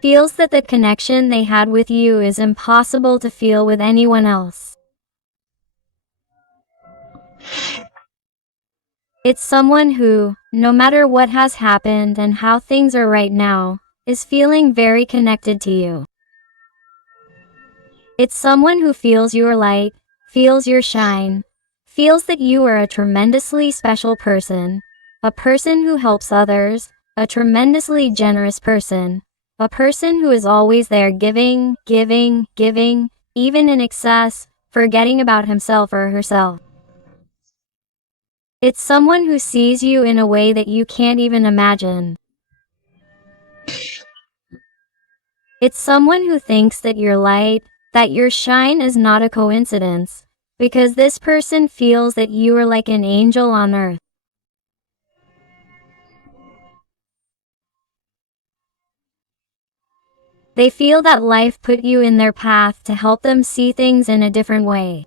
Feels that the connection they had with you is impossible to feel with anyone else. It's someone who, no matter what has happened and how things are right now, is feeling very connected to you. It's someone who feels your light, feels your shine, feels that you are a tremendously special person, a person who helps others, a tremendously generous person, a person who is always there giving, giving, giving, even in excess, forgetting about himself or herself. It's someone who sees you in a way that you can't even imagine. It's someone who thinks that your light, that your shine is not a coincidence, because this person feels that you are like an angel on earth. They feel that life put you in their path to help them see things in a different way.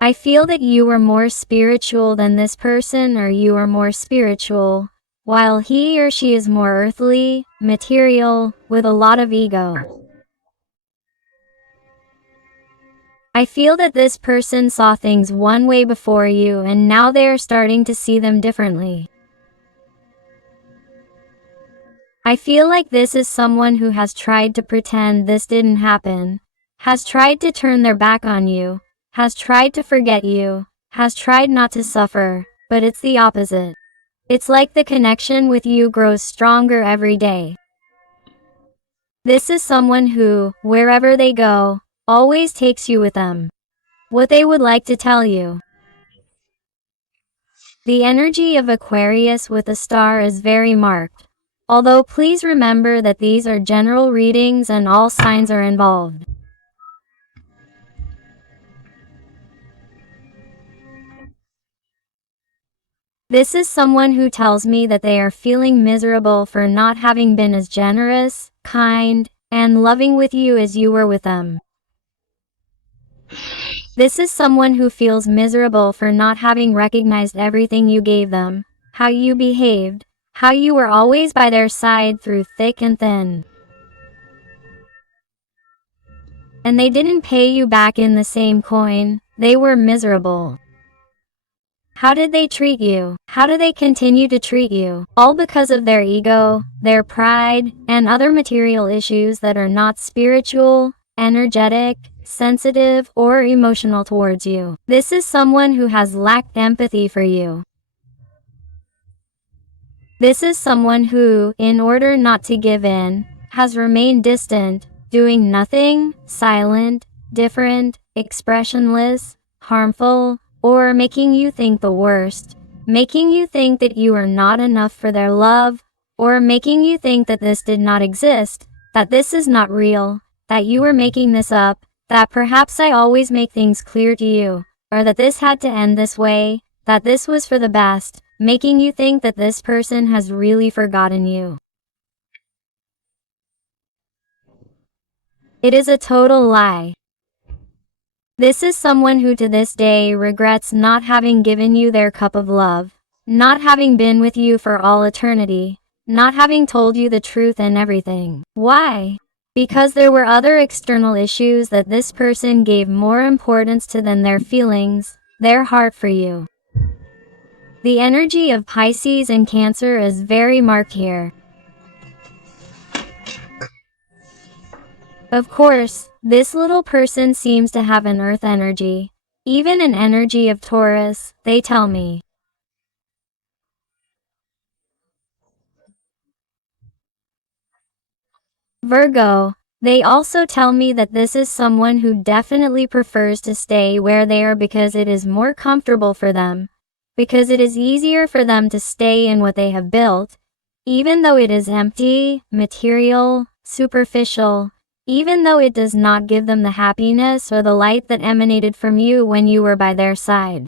I feel that you are more spiritual than this person, or you are more spiritual, while he or she is more earthly, material, with a lot of ego. I feel that this person saw things one way before you and now they are starting to see them differently. I feel like this is someone who has tried to pretend this didn't happen, has tried to turn their back on you, has tried to forget you, has tried not to suffer, but it's the opposite. It's like the connection with you grows stronger every day. This is someone who, wherever they go, always takes you with them. What they would like to tell you. The energy of Aquarius with a star is very marked. Although please remember that these are general readings and all signs are involved. This is someone who tells me that they are feeling miserable for not having been as generous, kind, and loving with you as you were with them. This is someone who feels miserable for not having recognized everything you gave them, how you behaved, how you were always by their side through thick and thin. And they didn't pay you back in the same coin. They were miserable. How did they treat you? How do they continue to treat you? All because of their ego, their pride, and other material issues that are not spiritual, energetic, sensitive, or emotional towards you. This is someone who has lacked empathy for you. This is someone who, in order not to give in, has remained distant, doing nothing, silent, different, expressionless, harmful, or making you think the worst, making you think that you are not enough for their love, or making you think that this did not exist, that this is not real, that you are making this up, that perhaps I always make things clear to you, or that this had to end this way, that this was for the best, making you think that this person has really forgotten you. It is a total lie. This is someone who to this day regrets not having given you their cup of love, not having been with you for all eternity, not having told you the truth and everything. Why? Because there were other external issues that this person gave more importance to than their feelings, their heart for you. The energy of Pisces and Cancer is very marked here. Of course, this little person seems to have an earth energy, even an energy of Taurus, they tell me. Virgo, they also tell me that this is someone who definitely prefers to stay where they are because it is more comfortable for them, because it is easier for them to stay in what they have built, even though it is empty, material, superficial, even though it does not give them the happiness or the light that emanated from you when you were by their side.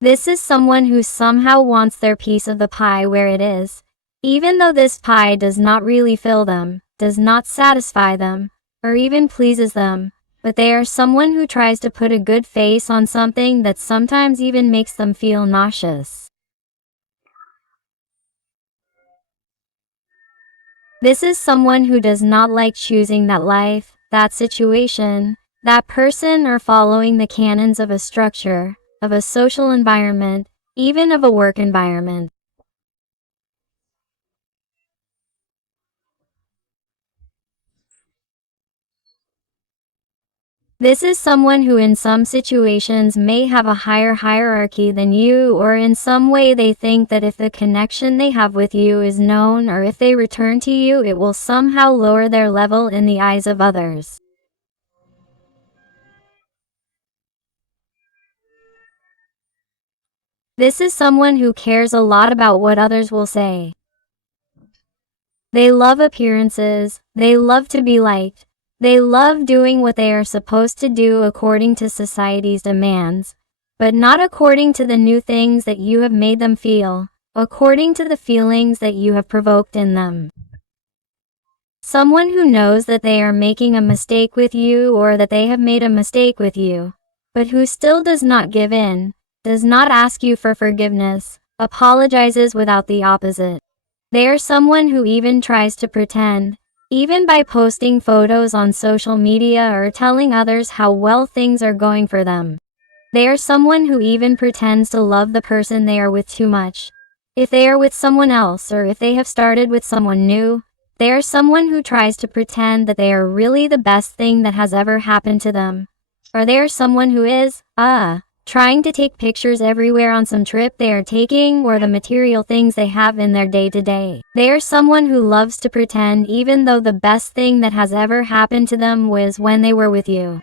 This is someone who somehow wants their piece of the pie where it is, even though this pie does not really fill them, does not satisfy them, or even pleases them. but they are someone who tries to put a good face on something that sometimes even makes them feel nauseous. This is someone who does not like choosing that life, that situation, that person, or following the canons of a structure, of a social environment, even of a work environment. This is someone who in some situations may have a higher hierarchy than you, or in some way they think that if the connection they have with you is known, or if they return to you, it will somehow lower their level in the eyes of others. This is someone who cares a lot about what others will say. They love appearances, they love to be liked. They love doing what they are supposed to do according to society's demands, but not according to the new things that you have made them feel, according to the feelings that you have provoked in them. Someone who knows that they are making a mistake with you, or that they have made a mistake with you, but who still does not give in, does not ask you for forgiveness, apologizes without the opposite. They are someone who even tries to pretend, even by posting photos on social media or telling others how well things are going for them. They are someone who even pretends to love the person they are with too much. If they are with someone else, or if they have started with someone new, they are someone who tries to pretend that they are really the best thing that has ever happened to them. Or they are someone who is, trying to take pictures everywhere on some trip they are taking, or the material things they have in their day-to-day. They are someone who loves to pretend even though the best thing that has ever happened to them was when they were with you.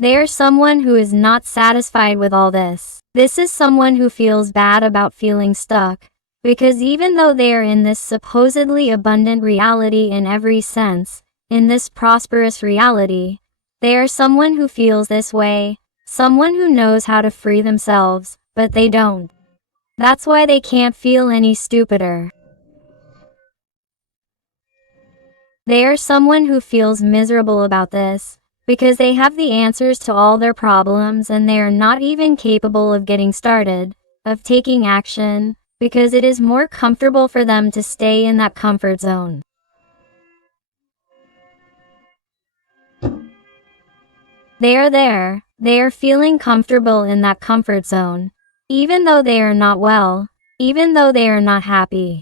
They are someone who is not satisfied with all this. This is someone who feels bad about feeling stuck, because even though they are in this supposedly abundant reality in every sense, in this prosperous reality, they are someone who feels this way, someone who knows how to free themselves, but they don't. That's why they can't feel any stupider. They are someone who feels miserable about this, because they have the answers to all their problems and they are not even capable of getting started, of taking action, because it is more comfortable for them to stay in that comfort zone. They are there, they are feeling comfortable in that comfort zone, even though they are not well, even though they are not happy.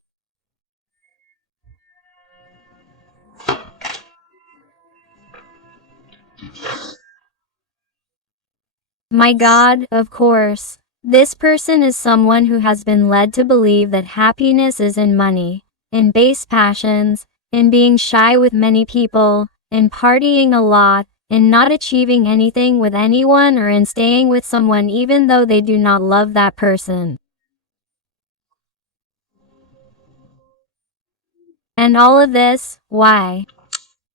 My God, of course, this person is someone who has been led to believe that happiness is in money, in base passions, in being shy with many people, in partying a lot, in not achieving anything with anyone, or in staying with someone even though they do not love that person. And all of this, why?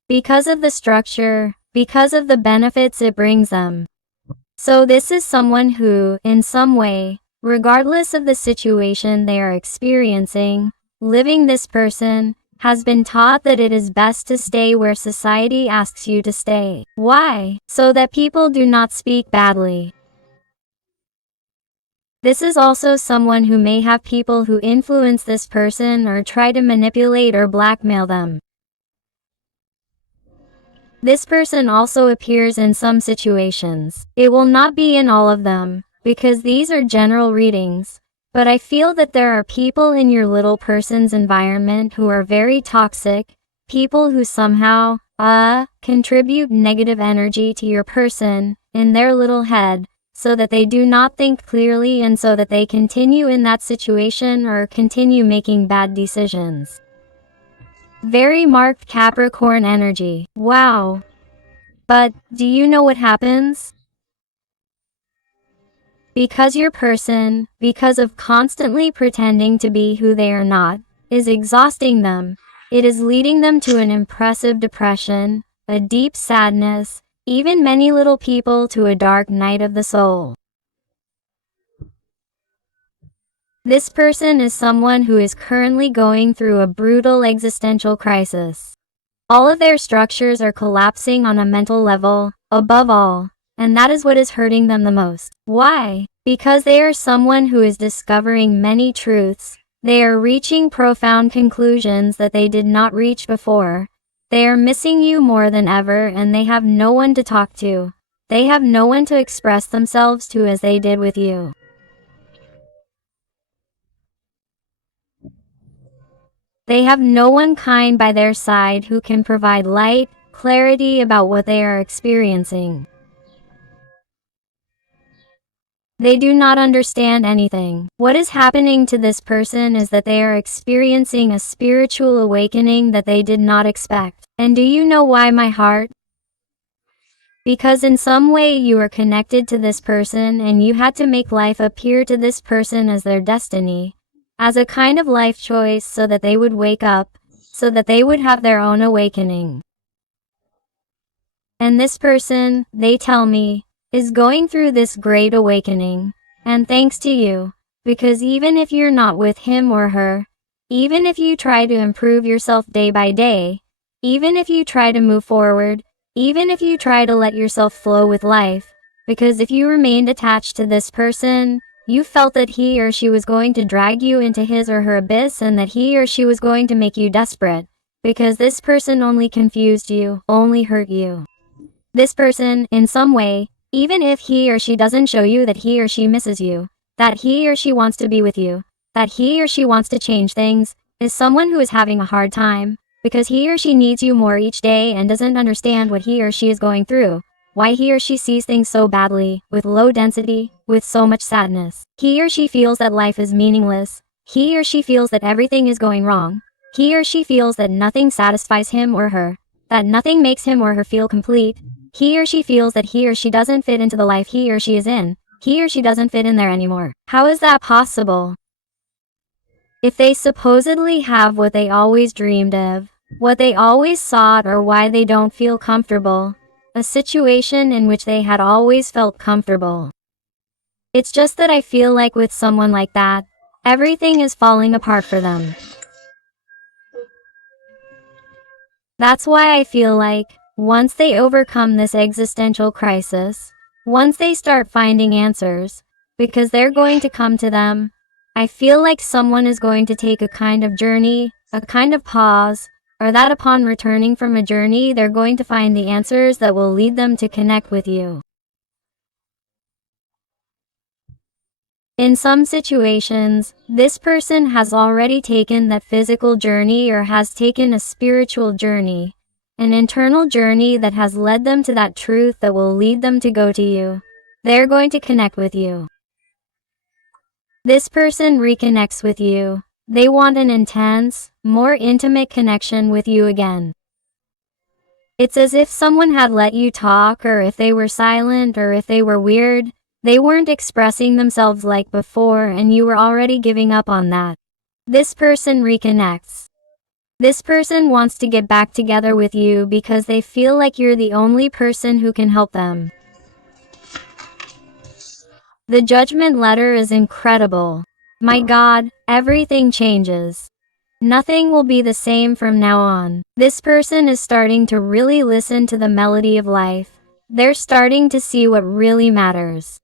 Because of the structure, because of the benefits it brings them. So this is someone who, in some way, regardless of the situation they are experiencing, living, this person has been taught that it is best to stay where society asks you to stay. Why? So that people do not speak badly. This is also someone who may have people who influence this person or try to manipulate or blackmail them. This person also appears in some situations. It will not be in all of them, because these are general readings. But I feel that there are people in your little person's environment who are very toxic, people who somehow, contribute negative energy to your person, in their little head, so that they do not think clearly and so that they continue in that situation or continue making bad decisions. Very marked Capricorn energy. Wow. But, do you know what happens? Because your person, because of constantly pretending to be who they are not, is exhausting them. It is leading them to an impressive depression, a deep sadness, even many little people to a dark night of the soul. This person is someone who is currently going through a brutal existential crisis. All of their structures are collapsing on a mental level, above all, and that is what is hurting them the most. Why? Because they are someone who is discovering many truths. They are reaching profound conclusions that they did not reach before. They are missing you more than ever, and they have no one to talk to. They have no one to express themselves to as they did with you. They have no one kind by their side who can provide light, clarity about what they are experiencing. They do not understand anything. What is happening to this person is that they are experiencing a spiritual awakening that they did not expect. And do you know why, my heart? Because in some way you are connected to this person and you had to make life appear to this person as their destiny, as a kind of life choice so that they would wake up, so that they would have their own awakening. And this person, they tell me, is going through this great awakening, and thanks to you, because even if you're not with him or her, even if you try to improve yourself day by day, even if you try to move forward, even if you try to let yourself flow with life, because if you remained attached to this person, you felt that he or she was going to drag you into his or her abyss and that he or she was going to make you desperate, because this person only confused you, only hurt you. This person, in some way, even if he or she doesn't show you that he or she misses you, that he or she wants to be with you, that he or she wants to change things, is someone who is having a hard time, because he or she needs you more each day and doesn't understand what he or she is going through, why he or she sees things so badly, with low density, with so much sadness. He or she feels that life is meaningless. He or she feels that everything is going wrong. He or she feels that nothing satisfies him or her, that nothing makes him or her feel complete. He or she feels that he or she doesn't fit into the life he or she is in. He or she doesn't fit in there anymore. How is that possible? If they supposedly have what they always dreamed of, what they always sought, or why they don't feel comfortable, a situation in which they had always felt comfortable. It's just that I feel like with someone like that, everything is falling apart for them. That's why I feel like, once they overcome this existential crisis, once they start finding answers, because they're going to come to them, I feel like someone is going to take a kind of journey, a kind of pause, or that upon returning from a journey they're going to find the answers that will lead them to connect with you. In some situations, this person has already taken that physical journey or has taken a spiritual journey, an internal journey that has led them to that truth that will lead them to go to you. They're going to connect with you. This person reconnects with you. They want an intense, more intimate connection with you again. It's as if someone had let you talk, or if they were silent, or if they were weird, they weren't expressing themselves like before and you were already giving up on that. This person reconnects. This person wants to get back together with you because they feel like you're the only person who can help them. The judgment letter is incredible. My God, everything changes. Nothing will be the same from now on. This person is starting to really listen to the melody of life. They're starting to see what really matters.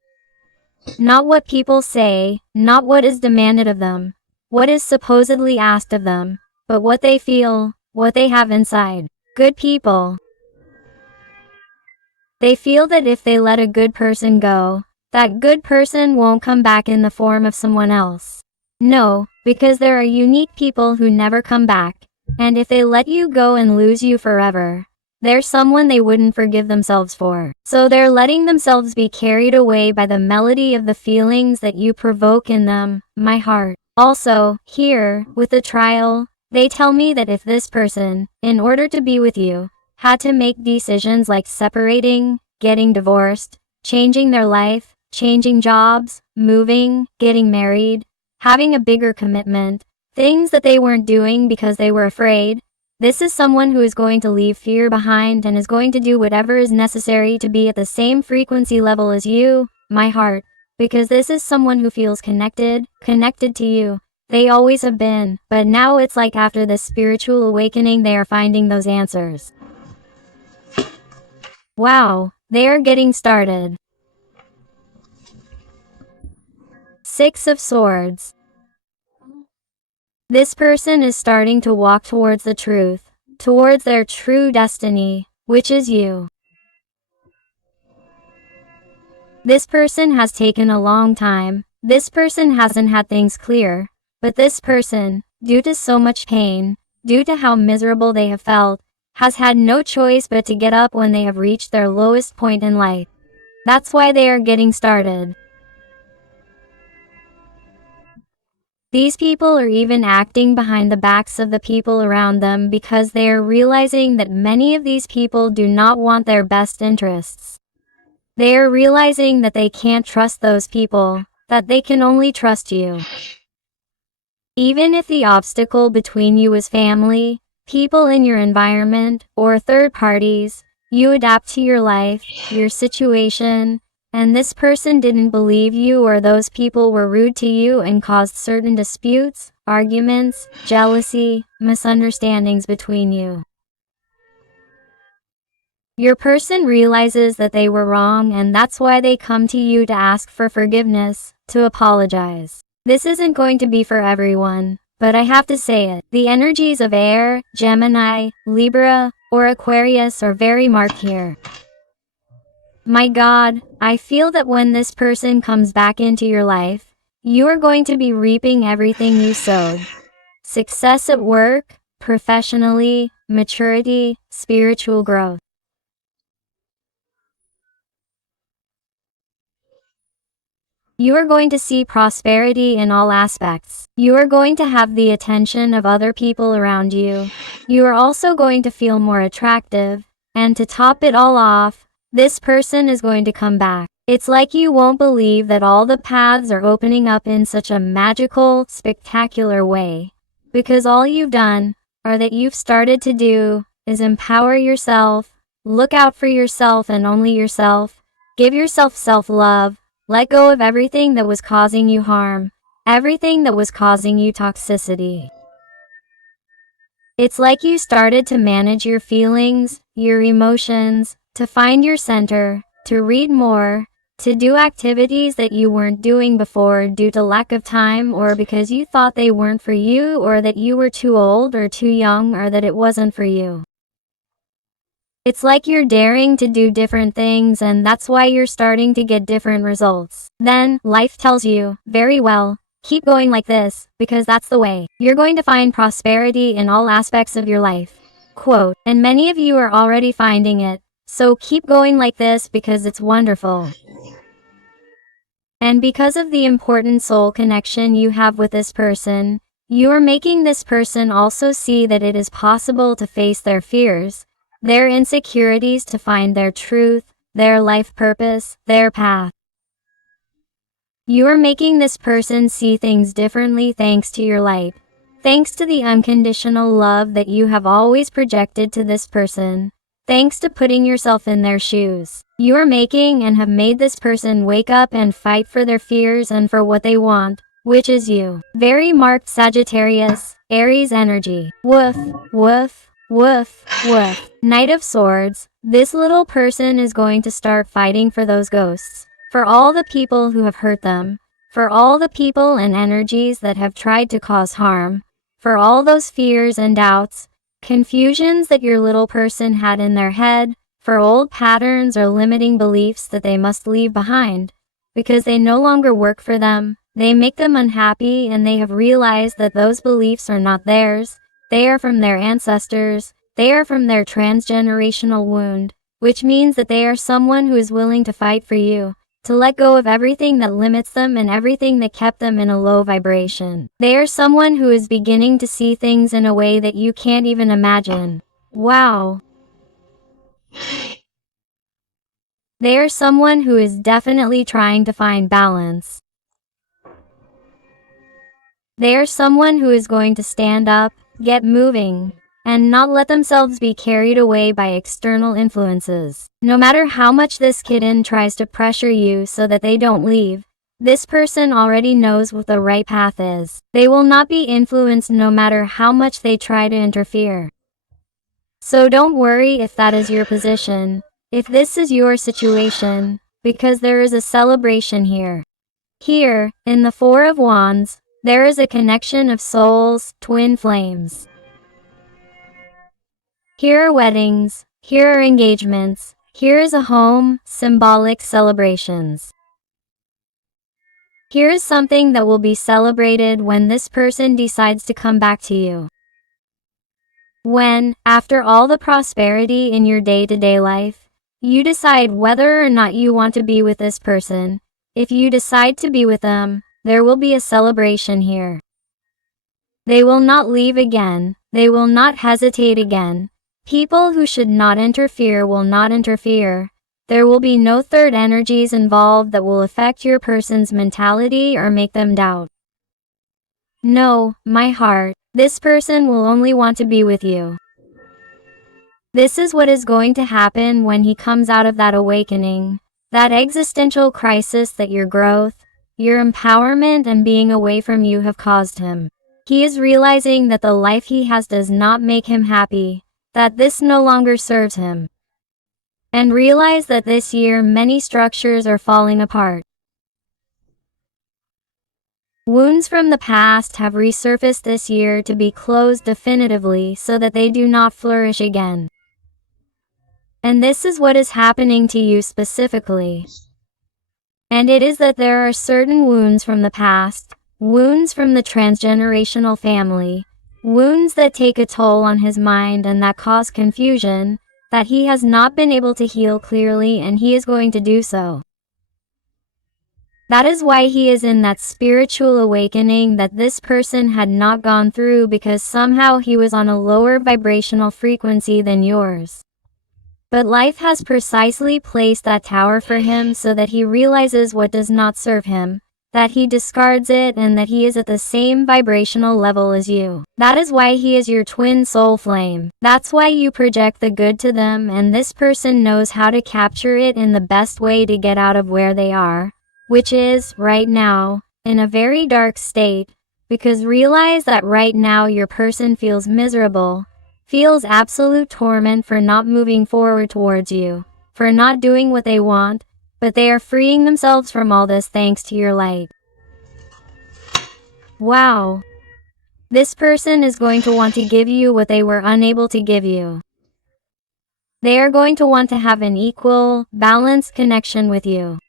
Not what people say, not what is demanded of them, what is supposedly asked of them, but what they feel, what they have inside. Good people. They feel that if they let a good person go, that good person won't come back in the form of someone else. No, because there are unique people who never come back, and if they let you go and lose you forever, they're someone they wouldn't forgive themselves for. So they're letting themselves be carried away by the melody of the feelings that you provoke in them, my heart. Also, here, with the trial, they tell me that if this person, in order to be with you, had to make decisions like separating, getting divorced, changing their life, changing jobs, moving, getting married, having a bigger commitment, things that they weren't doing because they were afraid, this is someone who is going to leave fear behind and is going to do whatever is necessary to be at the same frequency level as you, my heart, because this is someone who feels connected to you. They always have been, but now it's like after this spiritual awakening they are finding those answers. Wow, they are getting started. Six of Swords. This person is starting to walk towards the truth, towards their true destiny, which is you. This person has taken a long time. This person hasn't had things clear, but this person, due to so much pain, due to how miserable they have felt, has had no choice but to get up when they have reached their lowest point in life. That's why they are getting started. These people are even acting behind the backs of the people around them because they are realizing that many of these people do not want their best interests. They are realizing that they can't trust those people, that they can only trust you. Even if the obstacle between you is family, people in your environment, or third parties, you adapt to your life, your situation, and this person didn't believe you or those people were rude to you and caused certain disputes, arguments, jealousy, misunderstandings between you. Your person realizes that they were wrong and that's why they come to you to ask for forgiveness, to apologize. This isn't going to be for everyone, but I have to say it. The energies of Air, Gemini, Libra, or Aquarius are very marked here. My God, I feel that when this person comes back into your life, you are going to be reaping everything you sowed. Success at work, professionally, maturity, spiritual growth. You are going to see prosperity in all aspects. You are going to have the attention of other people around you. You are also going to feel more attractive. And to top it all off, this person is going to come back. It's like you won't believe that all the paths are opening up in such a magical, spectacular way. Because all you've done, or that you've started to do, is empower yourself, look out for yourself and only yourself, give yourself self-love, let go of everything that was causing you harm, everything that was causing you toxicity. It's like you started to manage your feelings, your emotions, to find your center, to read more, to do activities that you weren't doing before due to lack of time or because you thought they weren't for you or that you were too old or too young or that it wasn't for you. It's like you're daring to do different things and that's why you're starting to get different results. Then, life tells you, very well, keep going like this, because that's the way. You're going to find prosperity in all aspects of your life. Quote, and many of you are already finding it, so keep going like this because it's wonderful. And because of the important soul connection you have with this person, you are making this person also see that it is possible to face their fears, their insecurities to find their truth, their life purpose, their path. You are making this person see things differently thanks to your light, thanks to the unconditional love that you have always projected to this person, thanks to putting yourself in their shoes. You are making and have made this person wake up and fight for their fears and for what they want, which is you. Very marked Sagittarius, Aries energy. Woof, woof, woof, woof. Knight of Swords, this little person is going to start fighting for those ghosts, for all the people who have hurt them, for all the people and energies that have tried to cause harm, for all those fears and doubts, confusions that your little person had in their head, for old patterns or limiting beliefs that they must leave behind, because they no longer work for them, they make them unhappy and they have realized that those beliefs are not theirs, they are from their ancestors, they are from their transgenerational wound, which means that they are someone who is willing to fight for you, to let go of everything that limits them and everything that kept them in a low vibration. They are someone who is beginning to see things in a way that you can't even imagine. Wow. They are someone who is definitely trying to find balance. They are someone who is going to stand up, get moving, and not let themselves be carried away by external influences. No matter how much this kitten tries to pressure you so that they don't leave, This person already knows what the right path is. They will not be influenced no matter how much they try to interfere. So don't worry if that is your position, if this is your situation, because there is a celebration here. Here, in the Four of Wands, there is a connection of souls, twin flames. Here are weddings, here are engagements, here is a home, symbolic celebrations. Here is something that will be celebrated when this person decides to come back to you. When, after all the prosperity in your day-to-day life, you decide whether or not you want to be with this person. If you decide to be with them, there will be a celebration here. They will not leave again. They will not hesitate again. People who should not interfere will not interfere. There will be no third energies involved that will affect your person's mentality or make them doubt. No, my heart, this person will only want to be with you. This is what is going to happen when he comes out of that awakening, that existential crisis that your growth, your empowerment and being away from you have caused him. He is realizing that the life he has does not make him happy, that this no longer serves him. And realize that this year many structures are falling apart. Wounds from the past have resurfaced this year to be closed definitively so that they do not flourish again. And this is what is happening to you specifically. And it is that there are certain wounds from the past, wounds from the transgenerational family, wounds that take a toll on his mind and that cause confusion, that he has not been able to heal clearly, and he is going to do so. That is why he is in that spiritual awakening that this person had not gone through, because somehow he was on a lower vibrational frequency than yours. But life has precisely placed that tower for him so that he realizes what does not serve him, that he discards it, and that he is at the same vibrational level as you. That is why he is your twin soul flame. That's why you project the good to them, and this person knows how to capture it in the best way to get out of where they are, which is, right now, in a very dark state, because realize that right now your person feels miserable, feels absolute torment for not moving forward towards you, for not doing what they want, but they are freeing themselves from all this thanks to your light. Wow. This person is going to want to give you what they were unable to give you. They are going to want to have an equal, balanced connection with you.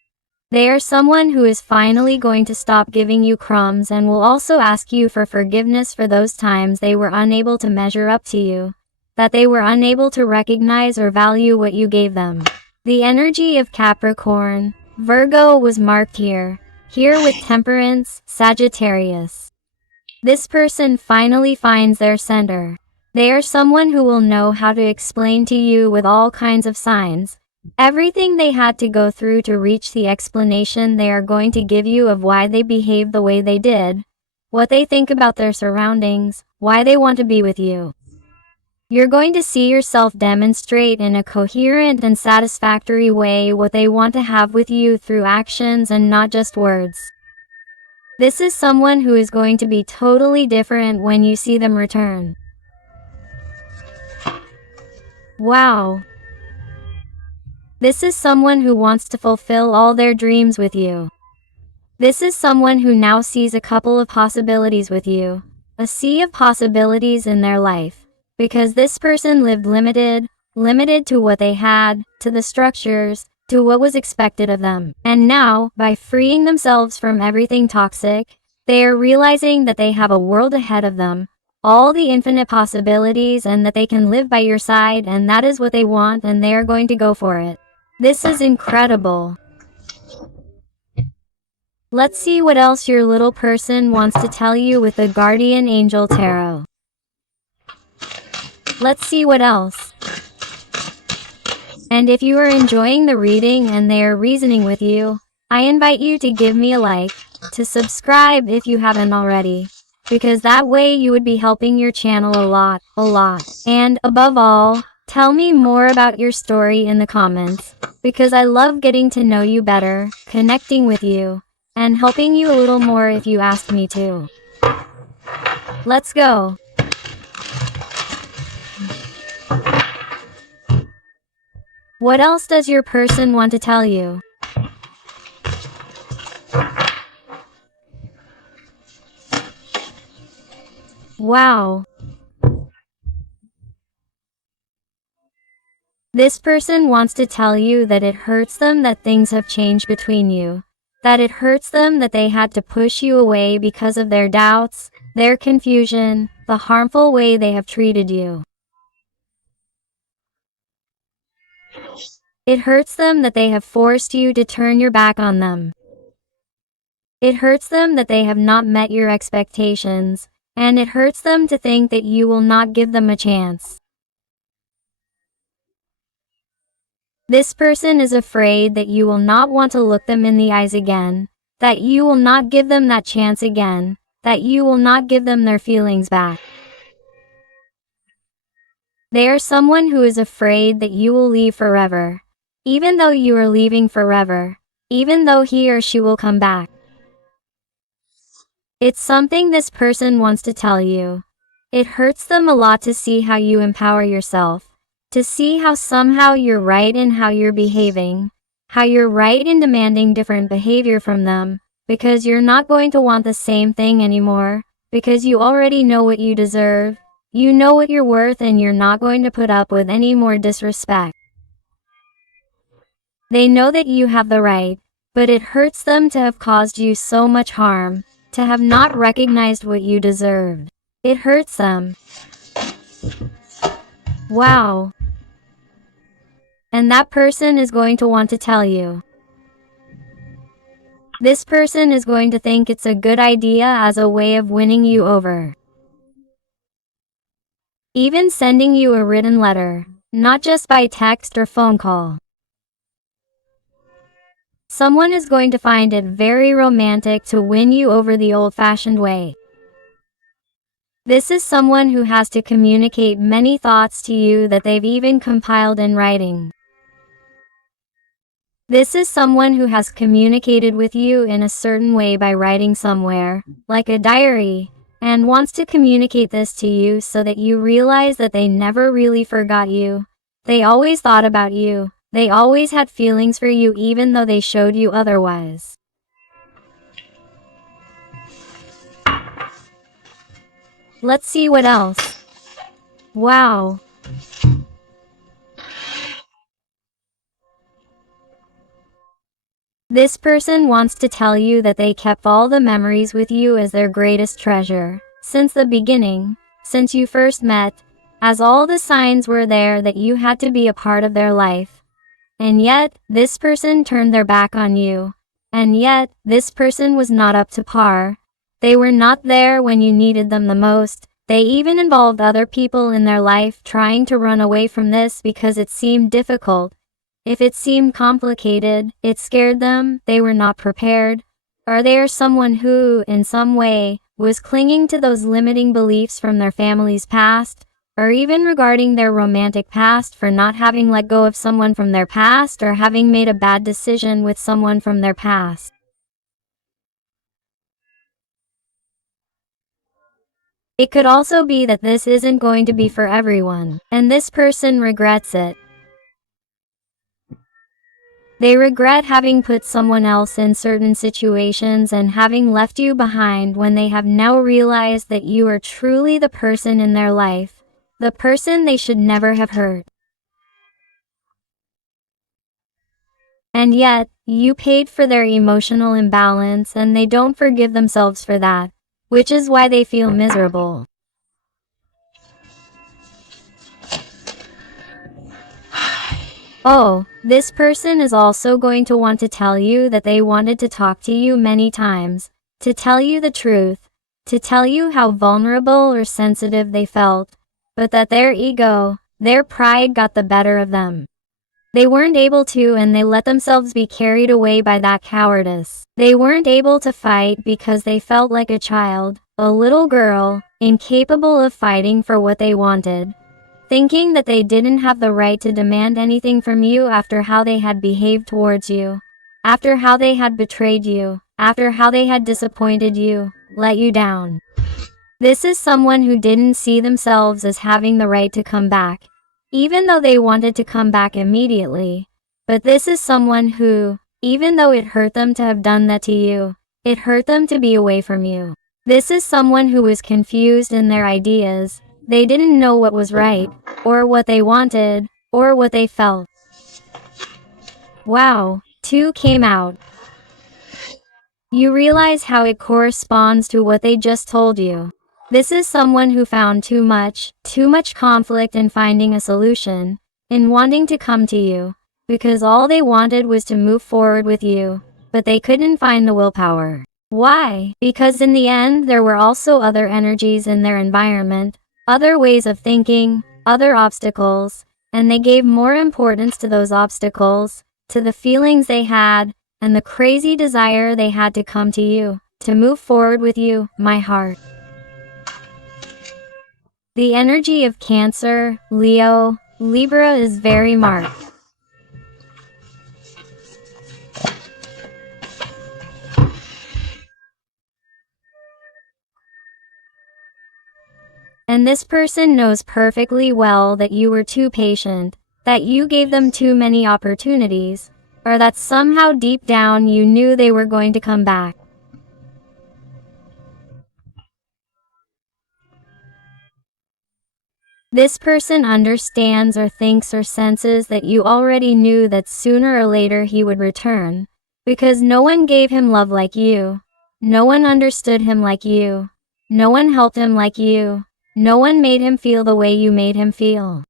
They are someone who is finally going to stop giving you crumbs and will also ask you for forgiveness for those times they were unable to measure up to you, that they were unable to recognize or value what you gave them. The energy of Capricorn, Virgo was marked here with Temperance, Sagittarius. This person finally finds their center. They are someone who will know how to explain to you with all kinds of signs, everything they had to go through to reach the explanation they are going to give you of why they behaved the way they did, what they think about their surroundings, why they want to be with you. You're going to see yourself demonstrate in a coherent and satisfactory way what they want to have with you through actions and not just words. This is someone who is going to be totally different when you see them return. Wow. This is someone who wants to fulfill all their dreams with you. This is someone who now sees a couple of possibilities with you, a sea of possibilities in their life. Because this person lived limited to what they had, to the structures, to what was expected of them. And now, by freeing themselves from everything toxic, they are realizing that they have a world ahead of them, all the infinite possibilities, and that they can live by your side, and that is what they want, and they are going to go for it. This is incredible. Let's see what else your little person wants to tell you with the Guardian Angel Tarot. Let's see what else. And if you are enjoying the reading and they are reasoning with you, I invite you to give me a like, to subscribe if you haven't already, because that way you would be helping your channel a lot. And above all, tell me more about your story in the comments, because I love getting to know you better, connecting with you, and helping you a little more if you asked me to. Let's go. What else does your person want to tell you? Wow. This person wants to tell you that it hurts them that things have changed between you. That it hurts them that they had to push you away because of their doubts, their confusion, the harmful way they have treated you. It hurts them that they have forced you to turn your back on them. It hurts them that they have not met your expectations, and it hurts them to think that you will not give them a chance. This person is afraid that you will not want to look them in the eyes again, that you will not give them that chance again, that you will not give them their feelings back. They are someone who is afraid that you will leave forever, even though you are leaving forever, even though he or she will come back. It's something this person wants to tell you. It hurts them a lot to see how you empower yourself, to see how somehow you're right in how you're behaving, how you're right in demanding different behavior from them, because you're not going to want the same thing anymore, because you already know what you deserve, you know what you're worth, and you're not going to put up with any more disrespect. They know that you have the right, but it hurts them to have caused you so much harm, to have not recognized what you deserved. It hurts them. Wow. And that person is going to want to tell you. This person is going to think it's a good idea as a way of winning you over. Even sending you a written letter, not just by text or phone call. Someone is going to find it very romantic to win you over the old-fashioned way. This is someone who has to communicate many thoughts to you that they've even compiled in writing. This is someone who has communicated with you in a certain way by writing somewhere, like a diary, and wants to communicate this to you so that you realize that they never really forgot you. They always thought about you. They always had feelings for you even though they showed you otherwise. Let's see what else. Wow. This person wants to tell you that they kept all the memories with you as their greatest treasure, since the beginning, since you first met, as all the signs were there that you had to be a part of their life. And yet, this person turned their back on you. And yet, this person was not up to par. They were not there when you needed them the most. They even involved other people in their life trying to run away from this because it seemed difficult. If it seemed complicated, it scared them, they were not prepared. Or they are someone who, in some way, was clinging to those limiting beliefs from their family's past, or even regarding their romantic past for not having let go of someone from their past or having made a bad decision with someone from their past. It could also be that this isn't going to be for everyone, and this person regrets it. They regret having put someone else in certain situations and having left you behind when they have now realized that you are truly the person in their life, the person they should never have hurt. And yet, you paid for their emotional imbalance and they don't forgive themselves for that, which is why they feel miserable. Oh, this person is also going to want to tell you that they wanted to talk to you many times, to tell you the truth, to tell you how vulnerable or sensitive they felt, but that their ego, their pride got the better of them. They weren't able to, and they let themselves be carried away by that cowardice. They weren't able to fight because they felt like a child, a little girl, incapable of fighting for what they wanted. Thinking that they didn't have the right to demand anything from you after how they had behaved towards you, after how they had betrayed you, after how they had disappointed you, let you down. This is someone who didn't see themselves as having the right to come back, even though they wanted to come back immediately. But this is someone who, even though it hurt them to have done that to you, it hurt them to be away from you. This is someone who was confused in their ideas. They didn't know what was right, or what they wanted, or what they felt. Wow, 2 came out. You realize how it corresponds to what they just told you. This is someone who found too much conflict in finding a solution, in wanting to come to you, because all they wanted was to move forward with you, but they couldn't find the willpower. Why? Because in the end there were also other energies in their environment, other ways of thinking, other obstacles, and they gave more importance to those obstacles, to the feelings they had, and the crazy desire they had to come to you, to move forward with you, my heart. The energy of Cancer, Leo, Libra is very marked. And this person knows perfectly well that you were too patient, that you gave them too many opportunities, or that somehow deep down you knew they were going to come back. This person understands or thinks or senses that you already knew that sooner or later he would return, because no one gave him love like you, no one understood him like you, no one helped him like you, no one made him feel the way you made him feel.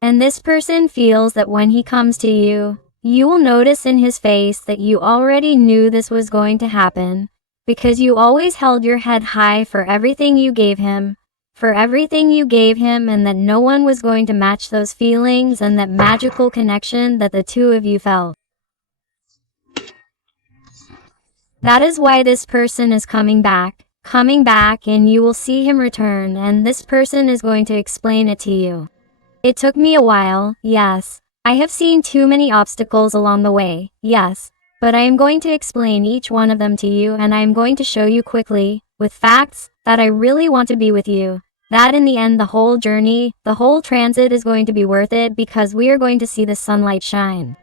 And this person feels that when he comes to you, you will notice in his face that you already knew this was going to happen, because you always held your head high for everything you gave him, and that no one was going to match those feelings and that magical connection that the two of you felt. That is why this person is coming back, and you will see him return, and this person is going to explain it to you. It took me a while, yes. I have seen too many obstacles along the way, yes. But I am going to explain each one of them to you, and I am going to show you quickly, with facts, that I really want to be with you. That in the end the whole journey, the whole transit is going to be worth it because we are going to see the sunlight shine.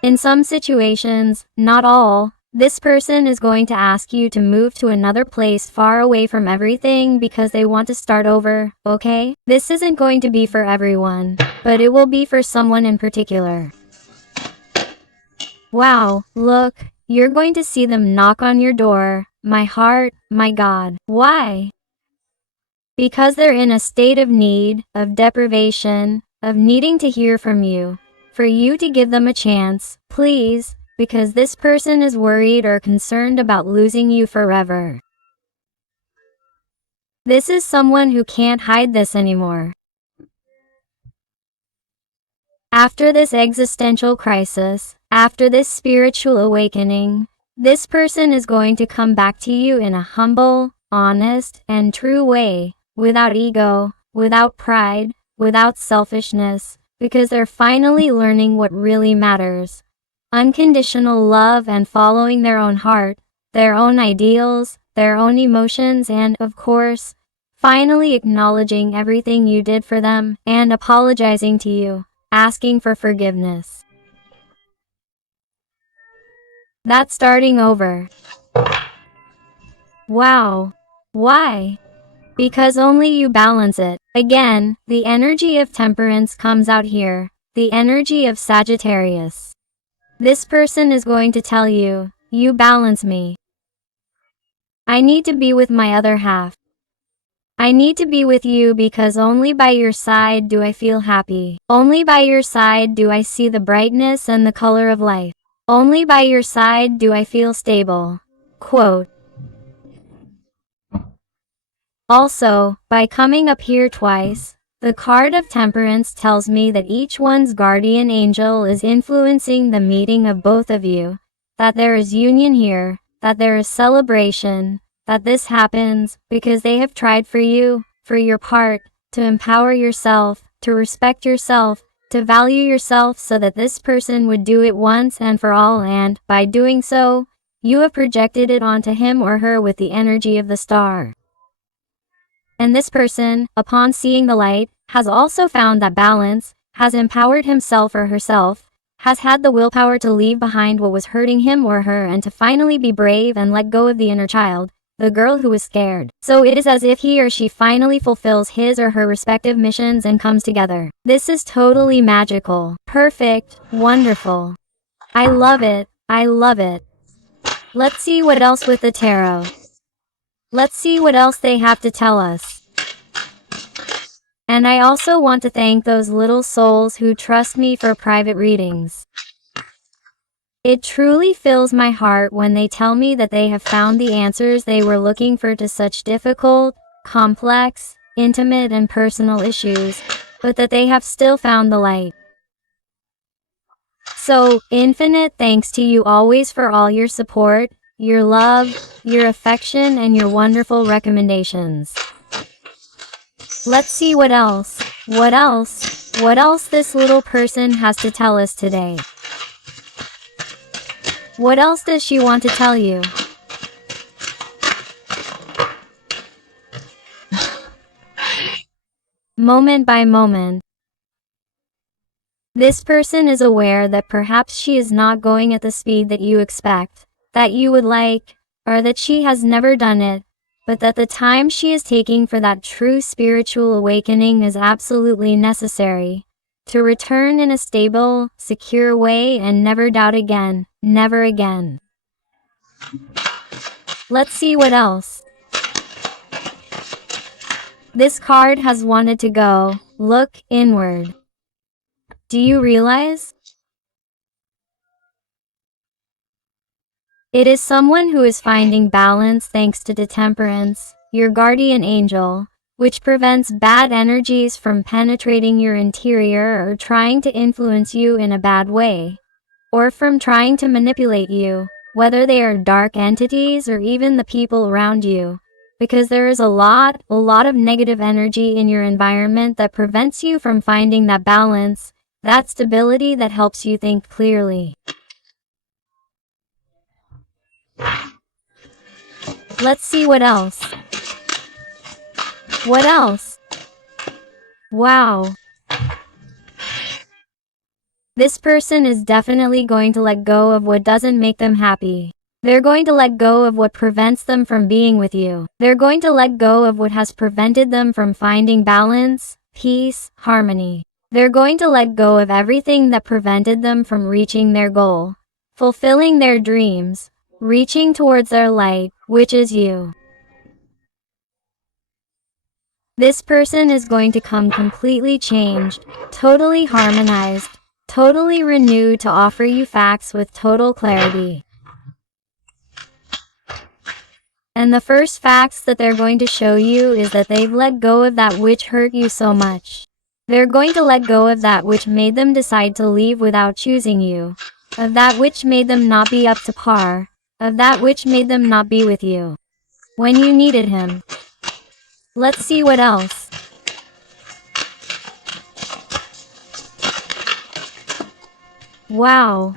In some situations, not all, this person is going to ask you to move to another place far away from everything because they want to start over, okay? This isn't going to be for everyone, but it will be for someone in particular. Wow, look, you're going to see them knock on your door. My heart, my God. Why? Because they're in a state of need, of deprivation, of needing to hear from you. For you to give them a chance, please, because this person is worried or concerned about losing you forever. This is someone who can't hide this anymore. After this existential crisis, after this spiritual awakening, this person is going to come back to you in a humble, honest, and true way, without ego, without pride, without selfishness, because they're finally learning what really matters. Unconditional love and following their own heart, their own ideals, their own emotions, and, of course, finally acknowledging everything you did for them and apologizing to you, asking for forgiveness. That's starting over. Wow. Why? Because only you balance it. Again, the energy of temperance comes out here, the energy of Sagittarius. This person is going to tell you, you balance me. I need to be with my other half. I need to be with you because only by your side do I feel happy. Only by your side do I see the brightness and the color of life. Only by your side do I feel stable. Quote. Also, by coming up here twice, the card of Temperance tells me that each one's guardian angel is influencing the meeting of both of you, that there is union here, that there is celebration, that this happens because they have tried for you, for your part, to empower yourself, to respect yourself, to value yourself so that this person would do it once and for all, and, by doing so, you have projected it onto him or her with the energy of the star. And this person, upon seeing the light, has also found that balance, has empowered himself or herself, has had the willpower to leave behind what was hurting him or her and to finally be brave and let go of the inner child, the girl who was scared. So it is as if he or she finally fulfills his or her respective missions and comes together. This is totally magical, perfect, wonderful. I love it, I love it. Let's see what else with the tarot. Let's see what else they have to tell us. And I also want to thank those little souls who trust me for private readings. It truly fills my heart when they tell me that they have found the answers they were looking for to such difficult, complex, intimate and personal issues, but that they have still found the light. So, infinite thanks to you always for all your support, your love, your affection and your wonderful recommendations. Let's see what else this little person has to tell us today. What else does she want to tell you? Moment by moment. This person is aware that perhaps she is not going at the speed that you expect, that you would like, or that she has never done it, but that the time she is taking for that true spiritual awakening is absolutely necessary, to return in a stable, secure way and never doubt again, never again. Let's see what else. This card has wanted to go, look inward. Do you realize? It is someone who is finding balance thanks to Temperance, your guardian angel, which prevents bad energies from penetrating your interior or trying to influence you in a bad way, or from trying to manipulate you, whether they are dark entities or even the people around you, because there is a lot of negative energy in your environment that prevents you from finding that balance, that stability that helps you think clearly. Let's see what else. What else? Wow. This person is definitely going to let go of what doesn't make them happy. They're going to let go of what prevents them from being with you. They're going to let go of what has prevented them from finding balance, peace, harmony. They're going to let go of everything that prevented them from reaching their goal, fulfilling their dreams, reaching towards their light, which is you. This person is going to come completely changed, totally harmonized, totally renewed to offer you facts with total clarity. And the first facts that they're going to show you is that they've let go of that which hurt you so much. They're going to let go of that which made them decide to leave without choosing you, of that which made them not be up to par, of that which made them not be with you when you needed him. Let's see what else. Wow.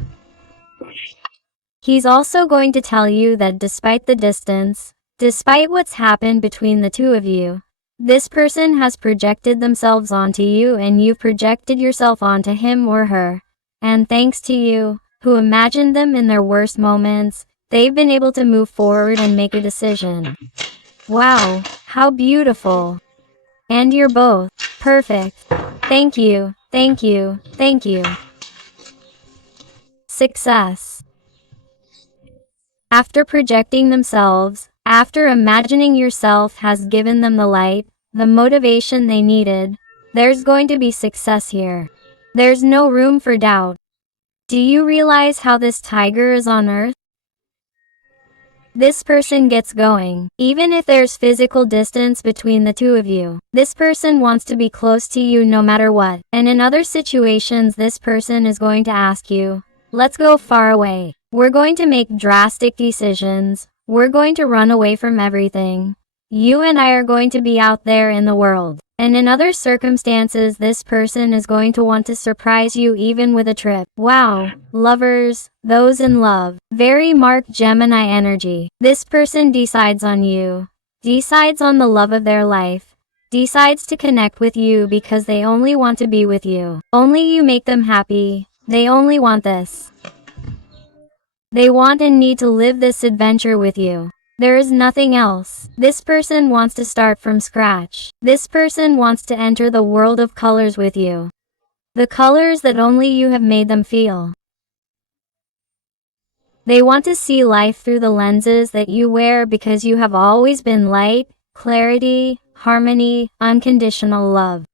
He's also going to tell you that despite the distance, despite what's happened between the two of you, this person has projected themselves onto you and you've projected yourself onto him or her. And thanks to you, who imagined them in their worst moments, they've been able to move forward and make a decision. Wow, how beautiful. And you're both perfect. Thank you, thank you, thank you. Success. After projecting themselves, after imagining yourself has given them the light, the motivation they needed, there's going to be success here. There's no room for doubt. Do you realize how this tiger is on Earth? This person gets going, even if there's physical distance between the two of you. This person wants to be close to you no matter what. And in other situations, this person is going to ask you, let's go far away. We're going to make drastic decisions. We're going to run away from everything. You and I are going to be out there in the world. And in other circumstances, this person is going to want to surprise you even with a trip. Wow, lovers, those in love, very marked Gemini energy. This person decides on you, decides on the love of their life, decides to connect with you because they only want to be with you. Only you make them happy. They only want this. They want and need to live this adventure with you. There is nothing else. This person wants to start from scratch. This person wants to enter the world of colors with you. The colors that only you have made them feel. They want to see life through the lenses that you wear because you have always been light, clarity, harmony, unconditional love.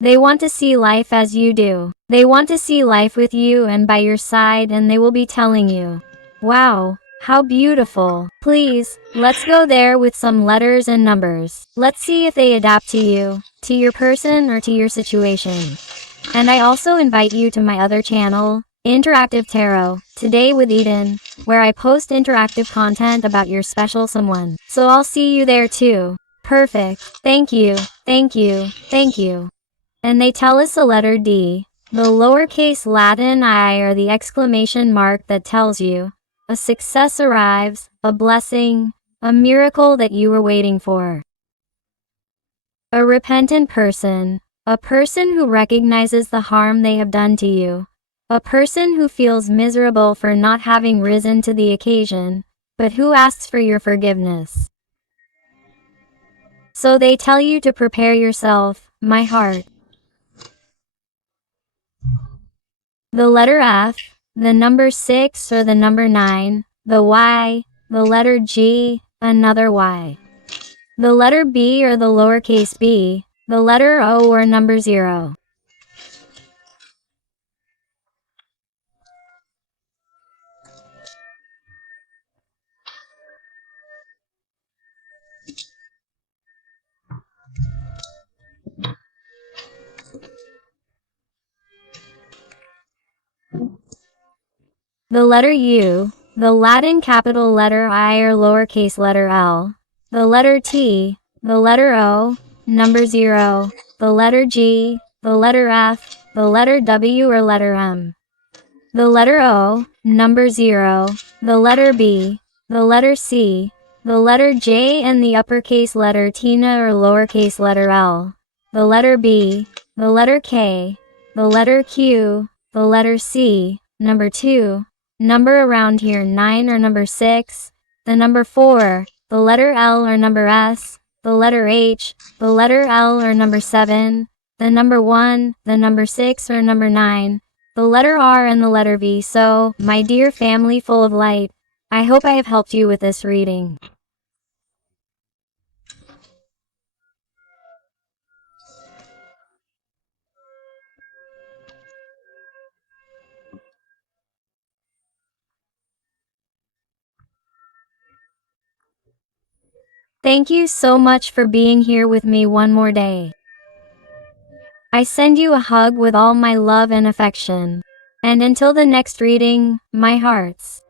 They want to see life as you do. They want to see life with you and by your side, and they will be telling you, wow, how beautiful. Please, let's go there with some letters and numbers. Let's see if they adapt to you, to your person, or to your situation. And I also invite you to my other channel, Interactive Tarot, Today with Eden, where I post interactive content about your special someone. So I'll see you there too. Perfect. Thank you, thank you, thank you. And they tell us the letter D, the lowercase Latin I, or the exclamation mark that tells you a success arrives, a blessing, a miracle that you were waiting for. A repentant person, a person who recognizes the harm they have done to you, a person who feels miserable for not having risen to the occasion, but who asks for your forgiveness. So they tell you to prepare yourself, my heart. The letter F, the number 6 or the number 9, the Y, the letter G, another Y. The letter B or the lowercase b, the letter O or number 0. The letter U, the Latin capital letter I or lowercase letter L, the letter T, the letter O, number 0, the letter G, the letter F, the letter W or letter M, the letter O, number 0, the letter B, the letter C, the letter J and the uppercase letter Tina or lowercase letter L, the letter B, the letter K, the letter Q, the letter C, number 2, number around here 9 or number 6, the number 4, the letter L or number S, the letter H, the letter L or number 7, the number 1, the number 6 or number 9, the letter R and the letter V. So, my dear family full of light, I hope I have helped you with this reading. Thank you so much for being here with me one more day. I send you a hug with all my love and affection. And until the next reading, my hearts.